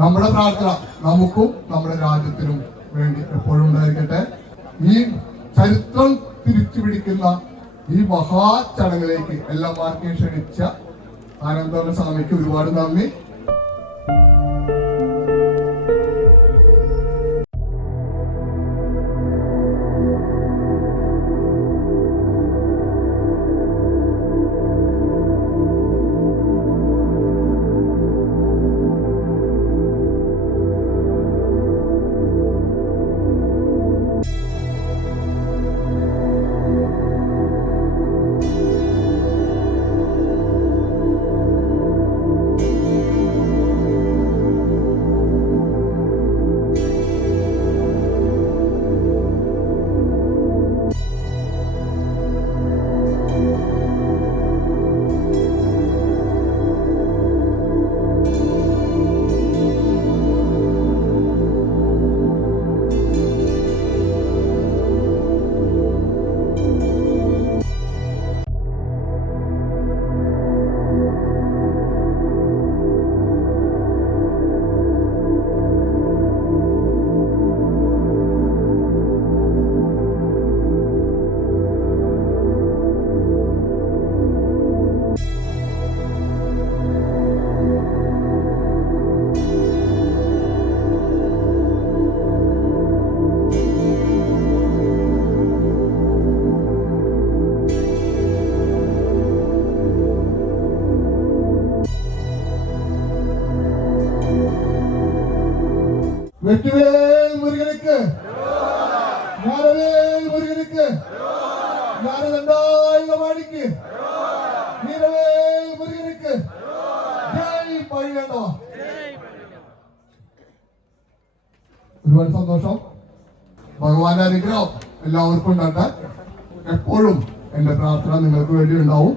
നമ്മുടെ പ്രാർത്ഥന നമുക്കും നമ്മുടെ രാജ്യത്തിനും വേണ്ടി എപ്പോഴും ഉണ്ടായിരിക്കട്ടെ. ഈ ചരിത്രം തിരിച്ചു പിടിക്കുന്ന ഈ മഹാ ചടങ്ങിലേക്ക് എല്ലാവർക്കും ക്ഷണിച്ച ആനന്ദോന്ന സ്വാമിക്ക് ഒരുപാട് നന്ദി. വെട്ടുവേൽ മുരുകനുക്ക്. ഞാനവേൽ മുരുകനുക്ക്. ഞാനതെന്തായ മാണിക്ക് വീരവേൽ മുരുകനുക്ക്. ജയ് പഴിവേണ്ട ഒരുപാട് സന്തോഷം. ഭഗവാന്റെ അനുഗ്രഹം എല്ലാവർക്കും ഉണ്ടാക്കാൻ എപ്പോഴും എന്റെ പ്രാർത്ഥന നിങ്ങൾക്ക് വേണ്ടി ഉണ്ടാവും.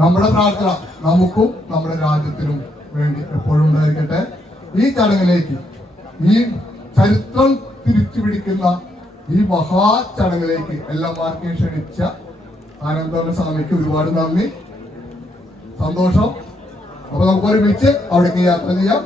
നമ്മുടെ പ്രാർത്ഥന നമുക്കും നമ്മുടെ രാജ്യത്തിനും വേണ്ടി എപ്പോഴും ഉണ്ടായിരിക്കട്ടെ. ഈ ചടങ്ങിലേക്ക് ഈ ചരിത്രം തിരിച്ചു പിടിക്കുന്ന ഈ മഹാ ചടങ്ങിലേക്ക് എല്ലാവർക്കും ക്ഷണിച്ച ആനന്ദോന്ന സ്വാമിക്ക് ഒരുപാട് നന്ദി. സന്തോഷം. അപ്പൊ നമുക്ക് ഒരുമിച്ച് അവിടേക്ക് യാത്ര ചെയ്യാം.